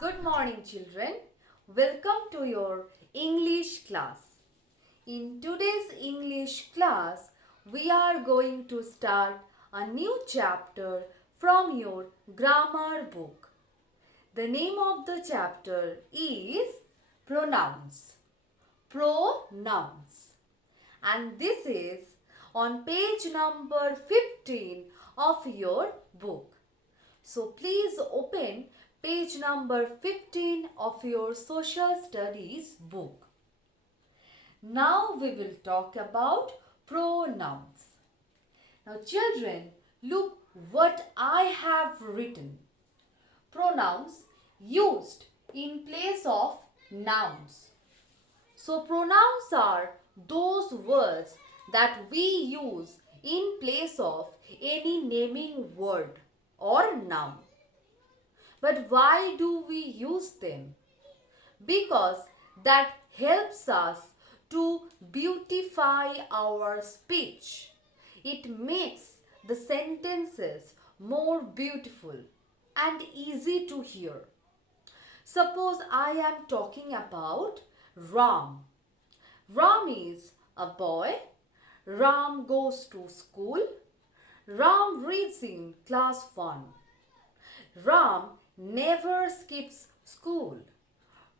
Good morning, children. Welcome to your English class. In today's English class, we are going to start a new chapter from your grammar book. The name of the chapter is Pronouns. Pronouns. And this is on page number 15 of your book. So please open page number 15 of your social studies book. Now we will talk about pronouns. Now children, look what I have written. Pronouns used in place of nouns. So pronouns are those words that we use in place of any naming word or noun. But why do we use them? Because that helps us to beautify our speech. It makes the sentences more beautiful and easy to hear. Suppose I am talking about Ram. Ram is a boy. Ram goes to school. Ram reads in class 1. Ram never skips school.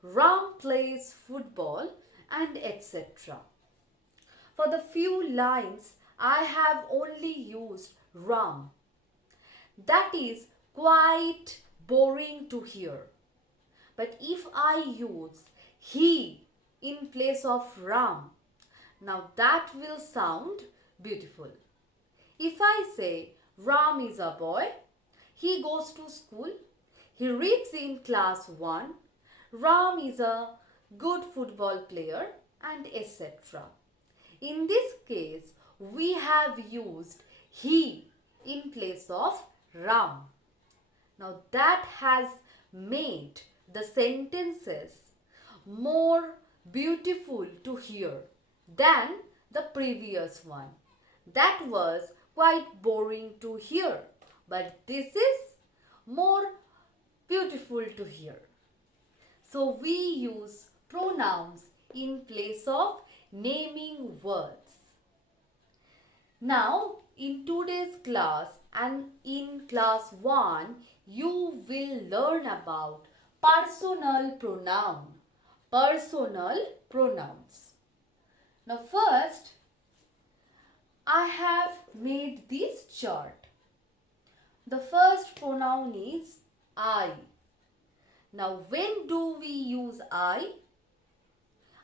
Ram plays football and etc. For the few lines, I have only used Ram. That is quite boring to hear. But if I use he in place of Ram, now that will sound beautiful. If I say Ram is a boy, he goes to school, he reads in class 1, Ram is a good football player and etc. In this case, we have used he in place of Ram. Now that has made the sentences more beautiful to hear than the previous one. That was quite boring to hear, but this is more beautiful to hear. So we use pronouns in place of naming words. Now in today's class and in class 1, you will learn about personal pronoun. Personal pronouns. Now first, I have made this chart. The first pronoun is I. Now when do we use I?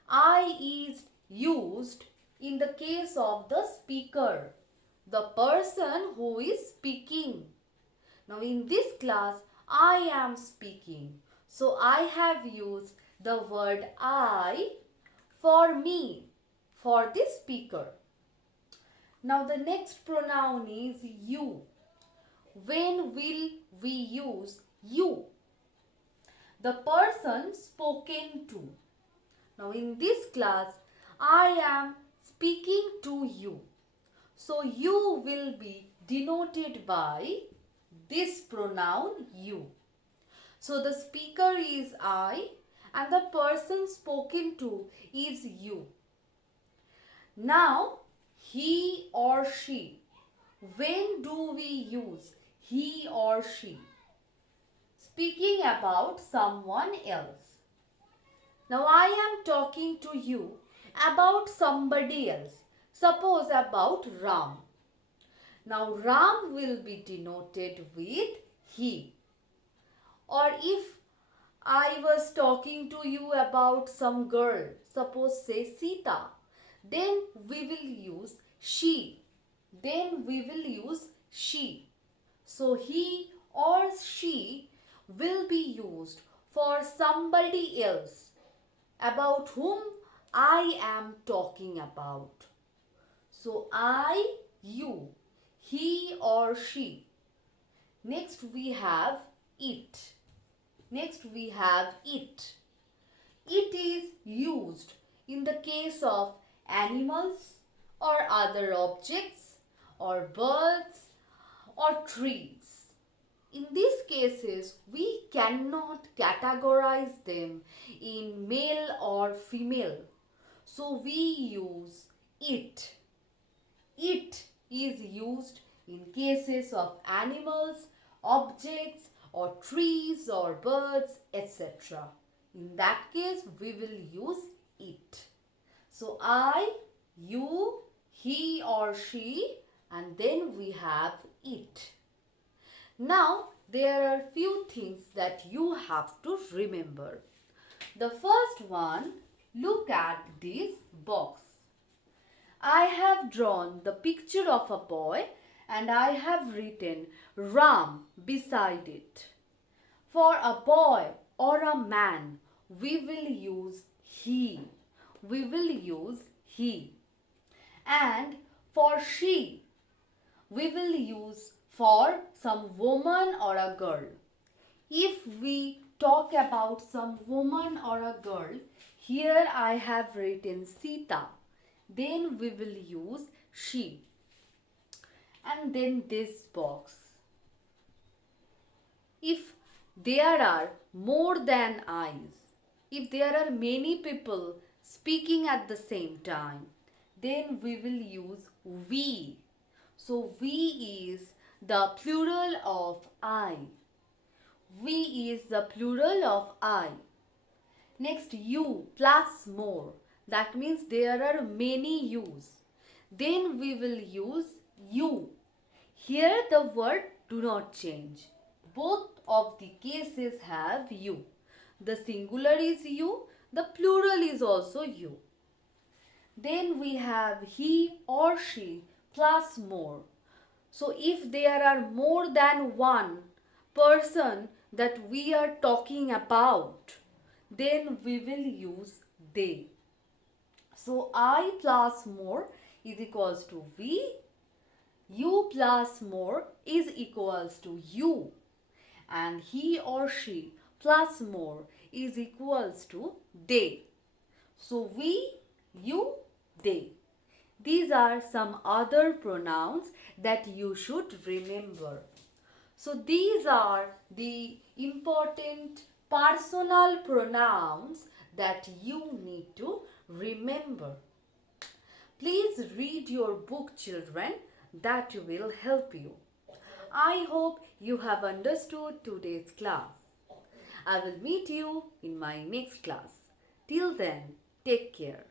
I is used in the case of the speaker, the person who is speaking. Now in this class, I am speaking. So I have used the word I for me, for the speaker. Now the next pronoun is you. When will we use you? The person spoken to. Now in this class, I am speaking to you. So you will be denoted by this pronoun you. So the speaker is I and the person spoken to is you. Now he or she. When do we use he or she? Speaking about someone else. Now I am talking to you about somebody else. Suppose about Ram. Now Ram will be denoted with he. Or if I was talking to you about some girl, suppose say Sita, then we will use she. Then we will use she. So he or she will be used for somebody else about whom I am talking about. So I, you, he or she. Next we have it. Next we have it. It is used in the case of animals or other objects or birds or trees. In these cases, we cannot categorize them in male or female. So we use it. It is used in cases of animals, objects, or trees or birds, etc. In that case, we will use it. So I, you, he or she, and then we have it. Now, there are few things that you have to remember. The first one, look at this box. I have drawn the picture of a boy and I have written Ram beside it. For a boy or a man, we will use he. We will use he. And for she, we will use for some woman or a girl. If we talk about some woman or a girl, here I have written Sita. Then we will use she. And then this box. If there are more than eyes, if there are many people speaking at the same time, then we will use we. So we is the plural of I. We is the plural of I. Next, you plus more. That means there are many yous. Then we will use you. Here the word do not change. Both of the cases have you. The singular is you. The plural is also you. Then we have he or she plus more. So if there are more than one person that we are talking about, then we will use they. So I plus more is equals to we. You plus more is equals to you. And he or she plus more is equals to they. So we, you, they. These are some other pronouns that you should remember. So these are the important personal pronouns that you need to remember. Please read your book, children. That will help you. I hope you have understood today's class. I will meet you in my next class. Till then, take care.